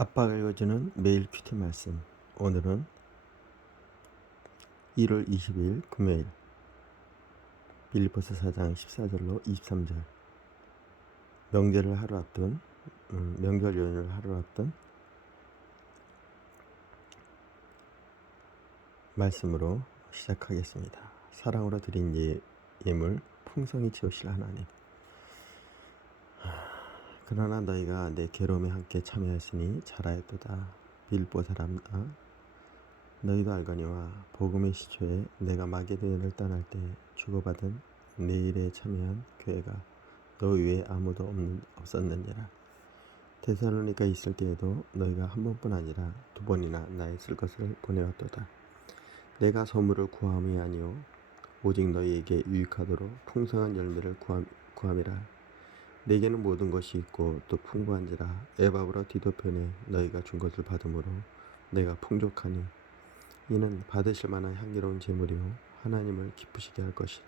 아빠가 읽어주는 매일 큐티 말씀. 오늘은 1월 20일 금요일 빌립보서 4장 14절로 23절. 명절 연휴를 하루 앞둔 말씀으로 시작하겠습니다. 사랑으로 드린 예물 풍성히 채우실 하나님, 그러나 너희가 내 괴로움에 함께 참여하시니 잘하였도다. 빌립보 사람아, 너희도 알거니와 복음의 시초에 내가 마게도냐를 떠날 때 주고받은 내 일에 참여한 교회가 너 외에 아무도 없었느니라. 데살로니가 있을 때에도 너희가 한 번뿐 아니라 두 번이나 나의 쓸 것을 보내왔도다. 내가 소물을 구함이 아니요 오직 너희에게 유익하도록 풍성한 열매를 구함이라. 내게는 모든 것이 있고 또 풍부한지라. 에바브라 디도편에 너희가 준 것을 받음으로 내가 풍족하니 이는 받으실 만한 향기로운 제물이요 하나님을 기쁘시게 할 것이라.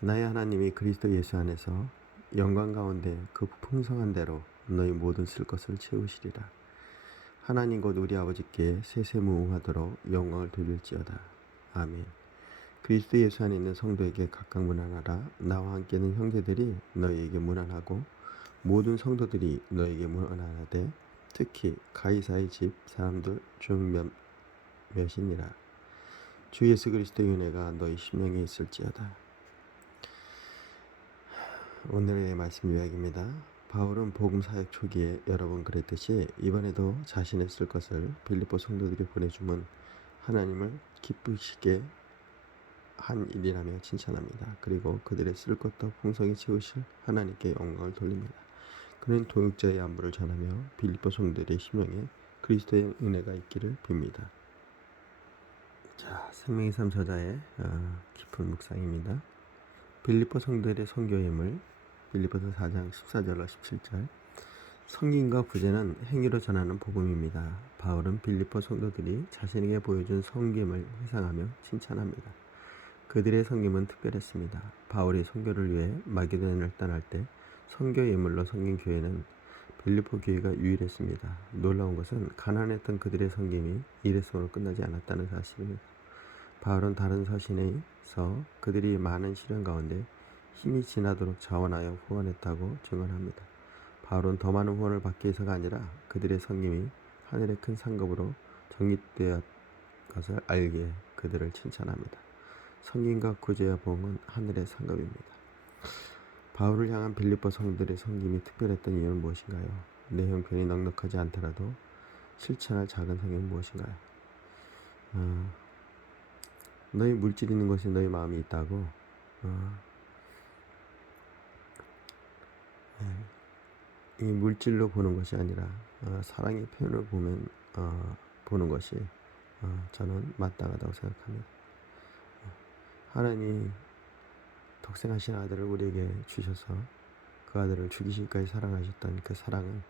나의 하나님이 그리스도 예수 안에서 영광 가운데 그 풍성한 대로 너희 모든 쓸 것을 채우시리라. 하나님 곧 우리 아버지께 세세무궁하도록 영광을 돌릴지어다. 아멘. 그리스도 예수 안에 있는 성도에게 각각 문안하라. 나와 함께 있는 형제들이 너희에게 문안하고 모든 성도들이 너희에게 문안하되 특히 가이사의 집 사람들 중 몇이니라. 주 예수 그리스도의 은혜가 너희 심령에 있을지어다. 오늘의 말씀 요약입니다. 바울은 복음 사역 초기에 여러 번 그랬듯이 이번에도 자신의 쓸 것을 빌립보 성도들이 보내주면 하나님을 기쁘시게 한 일이라며 칭찬합니다. 그리고 그들의 쓸 것도 풍성히 채우실 하나님께 영광을 돌립니다. 그는 동역자의 안부를 전하며 빌립보 성도들의 심령에 그리스도의 은혜가 있기를 빕니다. 자, 생명의 삶 저자의 깊은 묵상입니다. 빌립보 성도들의 선교 예물, 빌립보서 4장 14절로 17절. 성గిం과 구제는 행위로 전하는 복음입니다. 바울은 빌립보 성도들이 자신에게 보여준 섬김을 회상하며 칭찬합니다. 그들의 섬김은 특별했습니다. 바울이 선교를 위해 마게도냐를 떠날 때 선교 예물로 섬긴 교회는 빌립보 교회가 유일했습니다. 놀라운 것은 가난했던 그들의 섬김이 일회성으로 끝나지 않았다는 사실입니다. 바울은 다른 서신에서 그들이 많은 시련 가운데 힘이 지나도록 자원하여 후원했다고 증언합니다. 바울은 더 많은 후원을 받기 위해서가 아니라 그들의 섬김이 하늘의 큰 상급으로 정립되었 것을 알기에 그들을 칭찬합니다. 섬김과 구제와 보응은 하늘의 상급입니다. 바울을 향한 빌립보 성도들의 섬김이 특별했던 이유는 무엇인가요? 내 형편이 넉넉하지 않더라도 실천할 작은 섬김은 무엇인가요? 너희 물질 있는 것이 너희 마음이 있다고. 이 물질로 보는 것이 아니라 사랑의 표현을 보는 것이 저는 마땅하다고 생각합니다. 하나님이 독생하신 아들을 우리에게 주셔서 그 아들을 죽이시기까지 사랑하셨던 그 사랑은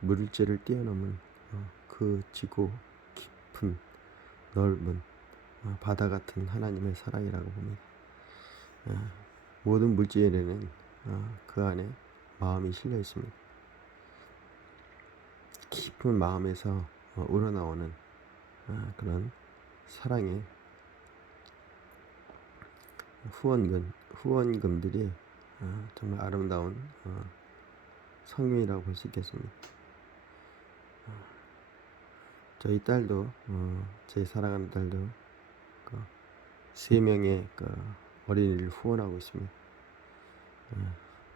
물질을 뛰어넘은 그 지고 깊은 넓은 바다 같은 하나님의 사랑이라고 봅니다. 모든 물질에는 그 안에 마음이 실려 있습니다. 깊은 마음에서 우러나오는 그런 사랑의 후원금들이 정말 아름다운 성경이라고 볼 수 있겠습니다. 저희 딸도 제 사랑하는 딸도 3명의 어린이를 후원하고 있습니다.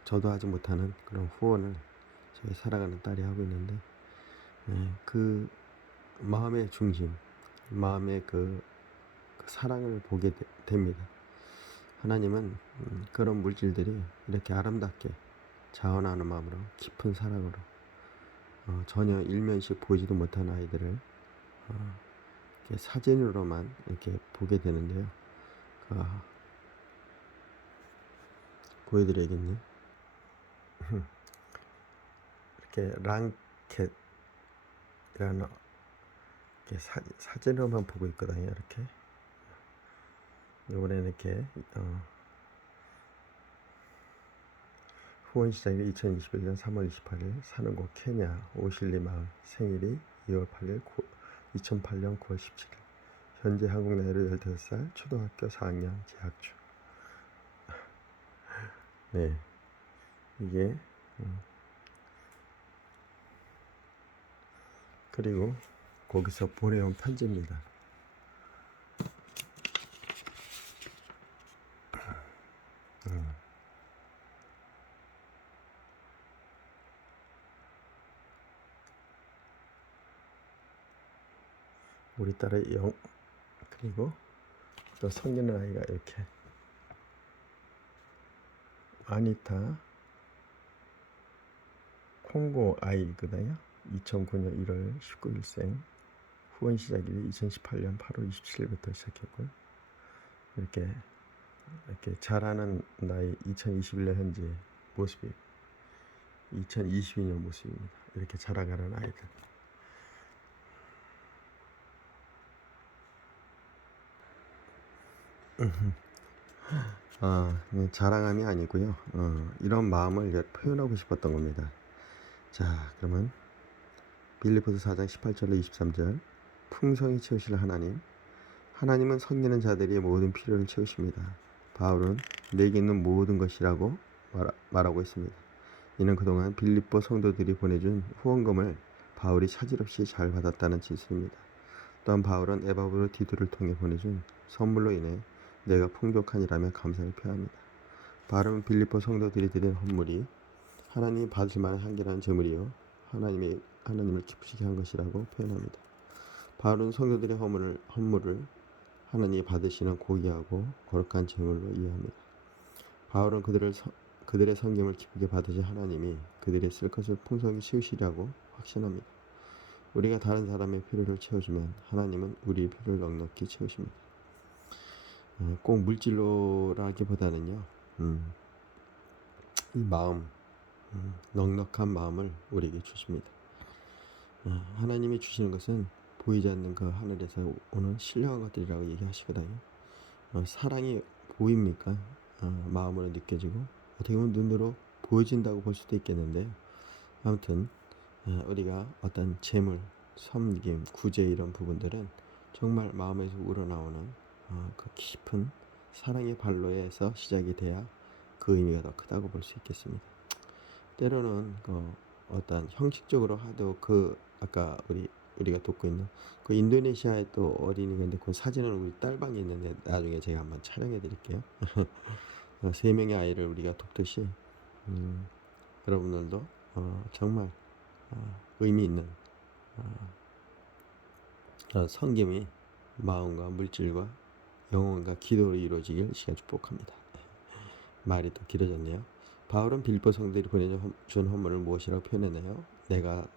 저도 하지 못하는 그런 후원을 저희 사랑하는 딸이 하고 있는데 그 마음의 중심, 마음의 그 사랑을 보게 됩니다. 하나님은 그런 물질들이 이렇게 아름답게 자원하는 마음으로 깊은 사랑으로 전혀 일면식 보지도 못한 아이들을 이렇게 사진으로만 이렇게 보게 되는데요. 보여드려야겠네. 이렇게 랑켓이라는 이렇게 사진으로만 보고 있거든요. 이렇게 이번에는 이렇게 후원 시작이 2021년 3월 28일 사는 곳 케냐 오실리 마을 생일이 2월 8일 2008년 9월 17일 현재 한국 나이로 15살 초등학교 4학년 재학 중. 네, 이게 그리고 거기서 보내온 편지입니다. 우리 딸의 그리고 또 성기는 아이가 이렇게 아니타 콩고 아이거든요. 2009년 1월 19일생 후원 시작이 2018년 8월 27일부터 시작했고요. 이렇게 자라는 나이 2021년 현재 모습이 2022년 모습입니다. 이렇게 자라가는 아이들. 자랑함이 아니고요. 이런 마음을 표현하고 싶었던 겁니다. 자, 그러면 빌립보서 4장 18절로 23절 풍성히 채우실 하나님, 하나님은 섬기는 자들의 모든 필요를 채우십니다. 바울은 내게 있는 모든 것이라고 말하고 있습니다. 이는 그동안 빌립보 성도들이 보내준 후원금을 바울이 차질 없이 잘 받았다는 진술입니다. 또한 바울은 에바브로 디도를 통해 보내준 선물로 인해 내가 풍족하니라며 감사를 표합니다. 바울은 빌립보 성도들이 드린 헌물이 하나님이 받으실 만한 한계라는 제물이요 하나님을 기쁘시게 한 것이라고 표현합니다. 바울은 성도들의 헌물을 하나님이 받으시는 고귀하고 거룩한 제물로 이해합니다. 바울은 그들의 섬김을 기쁘게 받으신 하나님이 그들의 쓸 것을 풍성히 채우시리라고 확신합니다. 우리가 다른 사람의 필요를 채워주면 하나님은 우리의 필요를 넉넉히 채우십니다. 꼭 물질로라기보다는요, 이 마음, 넉넉한 마음을 우리에게 주십니다. 하나님이 주시는 것은 보이지 않는 그 하늘에서 오는 신령한 것들이라고 얘기하시거든요. 사랑이 보입니까? 마음으로 느껴지고 어떻게 보면 눈으로 보여진다고 볼 수도 있겠는데, 아무튼 우리가 어떤 재물, 섬김, 구제 이런 부분들은 정말 마음에서 우러나오는 그 깊은 사랑의 발로에서 시작이 돼야 그 의미가 더 크다고 볼 수 있겠습니다. 때로는 어떤 형식적으로 하도 아까 우리가 돕고 있는 그 인도네시아의 또 어린이가 있는데 그 사진은 우리 딸방에 있는데 나중에 제가 한번 촬영해 드릴게요. 3명의 아이를 우리가 돕듯이 여러분들도 정말 의미 있는 섬김이 마음과 물질과 영혼과 기도로 이루어지길 시간 축복합니다. 말이 또 길어졌네요. 바울은 빌립보 성도들이 보내준 헌물을 무엇이라고 표현했나요? 내가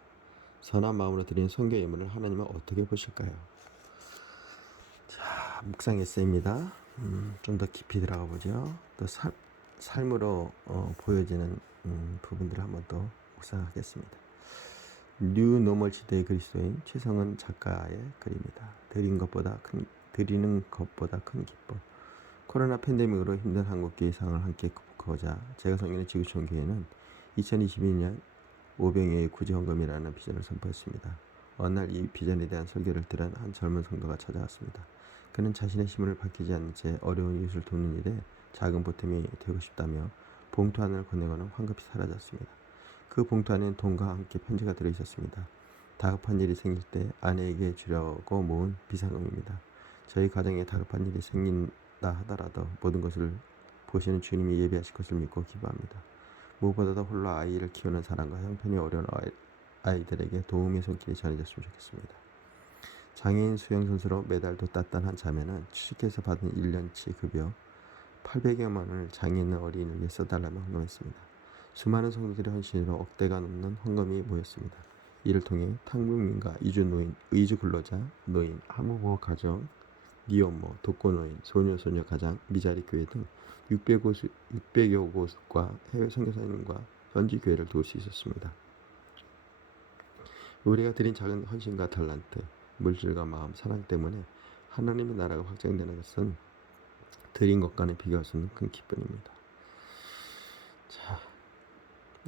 선한 마음으로 드린 선교 예물을 하나님은 어떻게 보실까요? 자, 묵상 에세이입니다. 좀 더 깊이 들어가 보죠. 또 삶으로 보여지는 부분들을 한번 또 묵상하겠습니다. 뉴 노멀 시대의 그리스도인 최성은 작가의 글입니다. 드리는 것보다 큰 기쁨. 코로나 팬데믹으로 힘든 한국교회 상황을 함께 극복하고자 제가 섬기는 지구촌 교회는 2022년 오병이의 구제헌금이라는 비전을 선포했습니다. 어느 날 이 비전에 대한 설교를 들은 한 젊은 성도가 찾아왔습니다. 그는 자신의 힘을 바뀌지 않는 채 어려운 이웃을 돕는 일에 작은 보탬이 되고 싶다며 봉투 하나를 건네고는 황급히 사라졌습니다. 그 봉투 안에는 돈과 함께 편지가 들어있었습니다. 다급한 일이 생길 때 아내에게 주려고 모은 비상금입니다. 저희 가정에 다급한 일이 생긴다 하더라도 모든 것을 보시는 주님이 예비하실 것을 믿고 기도합니다. 무엇보다도 홀로 아이를 키우는 사람과 형편이 어려운 아이들에게 도움의 손길이 전해졌으면 좋겠습니다. 장애인 수영선수로 메달도 땄던 한 자매는 취직해서 받은 1년치 급여 800여만 원을 장애 있는 어린이를 위해 써달라며 헌금했습니다. 수많은 성도들의 헌신으로 억대가 넘는 헌금이 모였습니다. 이를 통해 탈북민과 이주 근로자, 노인, 한부모 가정, 미혼모, 독거노인, 소녀 가장, 미자리 교회 등 600여 곳과 해외 선교사님과 현지 교회를 도울 수 있었습니다. 우리가 드린 작은 헌신과 탤런트, 물질과 마음, 사랑 때문에 하나님의 나라가 확장되는 것은 드린 것과는 비교할 수 없는 큰 기쁨입니다. 자,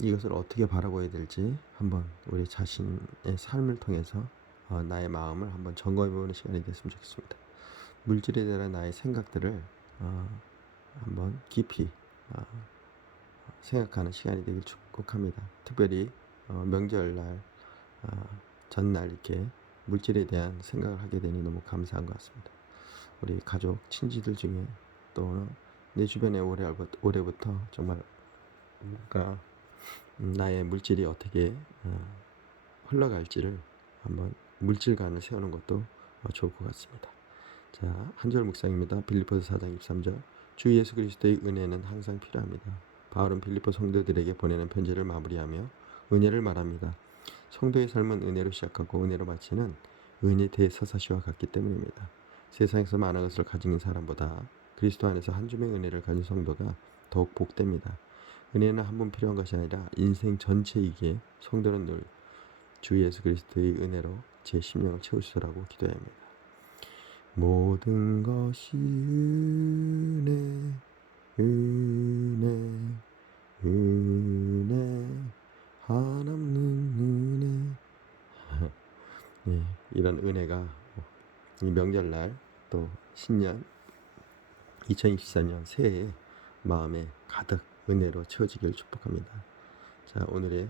이것을 어떻게 바라봐야 될지 한번 우리 자신의 삶을 통해서 나의 마음을 한번 점검해보는 시간이 됐으면 좋겠습니다. 물질에 대한 나의 생각들을 한번 깊이 생각하는 시간이 되길 축복합니다. 특별히 명절날 전날 이렇게 물질에 대한 생각을 하게 되니 너무 감사한 것 같습니다. 우리 가족, 친지들 중에 또는 내 주변에 올해부터 정말 뭔가 나의 물질이 어떻게 흘러갈지를 한번 물질관을 세우는 것도 좋을 것 같습니다. 자, 한 절 묵상입니다. 빌립보서 4장 23절. 주 예수 그리스도의 은혜는 항상 필요합니다. 바울은 빌립보 성도들에게 보내는 편지를 마무리하며 은혜를 말합니다. 성도의 삶은 은혜로 시작하고 은혜로 마치는 은혜 대서사시와 같기 때문입니다. 세상에서 많은 것을 가진 사람보다 그리스도 안에서 한 줌의 은혜를 가진 성도가 더욱 복됩니다. 은혜는 한 번 필요한 것이 아니라 인생 전체이기에 성도는 늘 주 예수 그리스도의 은혜로 제 심령을 채우시라고 기도해야 합니다. 모든 것이 은혜, 은혜, 은혜, 한없는 은혜. 네, 이런 은혜가 이 명절날 또 신년 2024년 새해에 마음에 가득 은혜로 채워지길 축복합니다. 자, 오늘의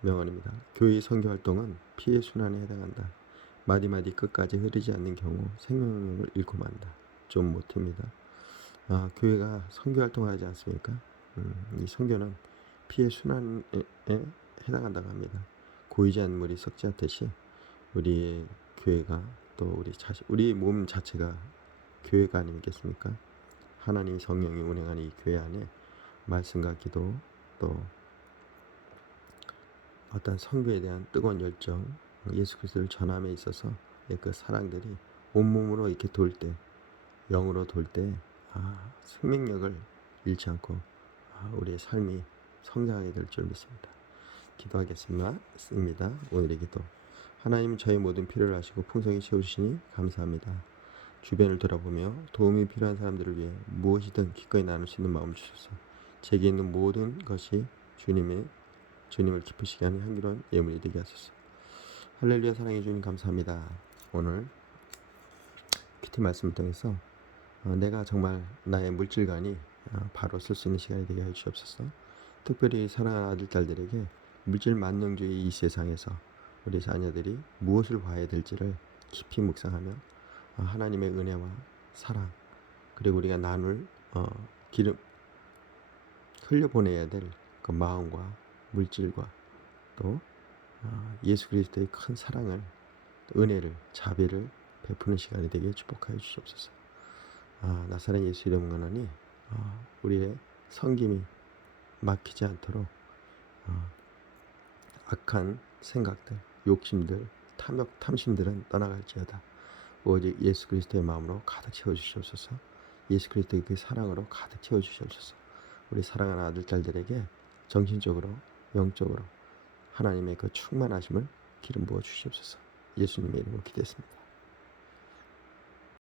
명언입니다. 교회의 선교 활동은 피해 순환에 해당한다. 마디마디 끝까지 흐르지 않는 경우 생명력을 잃고 만다. 좀 못합니다. 교회가 선교 활동을 하지 않습니까? 이 선교는 피해 순환에 해당한다고 합니다. 고이지 않는 물이 썩지 않듯이 우리 교회가 또 우리 몸 자체가 교회가 아니겠습니까? 하나님 성령이 운행하는 이 교회 안에 말씀과 기도 또 어떤 선교에 대한 뜨거운 열정, 예수 그리스도를 전함에 있어서 그 사랑들이 온몸으로 이렇게 돌 때, 영으로 돌 때 생명력을 잃지 않고 우리의 삶이 성장하게 될 줄 믿습니다. 기도하겠습니다. 오늘의 기도. 하나님은 저의 모든 필요를 아시고 풍성히 채우시니 감사합니다. 주변을 돌아보며 도움이 필요한 사람들을 위해 무엇이든 기꺼이 나눌 수 있는 마음 주셔서 제게 있는 모든 것이 주님을 기쁘시게 하는 향기로운 예물이 되게 하소서. 할렐루야. 사랑해 주님 감사합니다. 오늘 큐티 말씀을 통해서 내가 정말 나의 물질관이 바로 쓸 수 있는 시간이 되게 해 주옵소서. 특별히 사랑하는 아들 딸들에게 물질 만능주의 이 세상에서 우리 자녀들이 무엇을 봐야 될지를 깊이 묵상하며 하나님의 은혜와 사랑 그리고 우리가 나눌 기름 흘려보내야 될 그 마음과 물질과 또 예수 그리스도의 큰 사랑을 은혜를 자비를 베푸는 시간이 되게 축복하여 주시옵소서. 나사렛 예수 이름 원하니 우리의 섬김이 막히지 않도록 악한 생각들, 욕심들, 탐심들은 떠나갈지어다. 오직 예수 그리스도의 마음으로 가득 채워주시옵소서. 예수 그리스도의 그 사랑으로 가득 채워주시옵소서. 우리 사랑하는 아들 딸들에게 정신적으로 영적으로 하나님의 그 충만하심을 기름 부어 주시옵소서. 예수님의 이름으로 기도했습니다.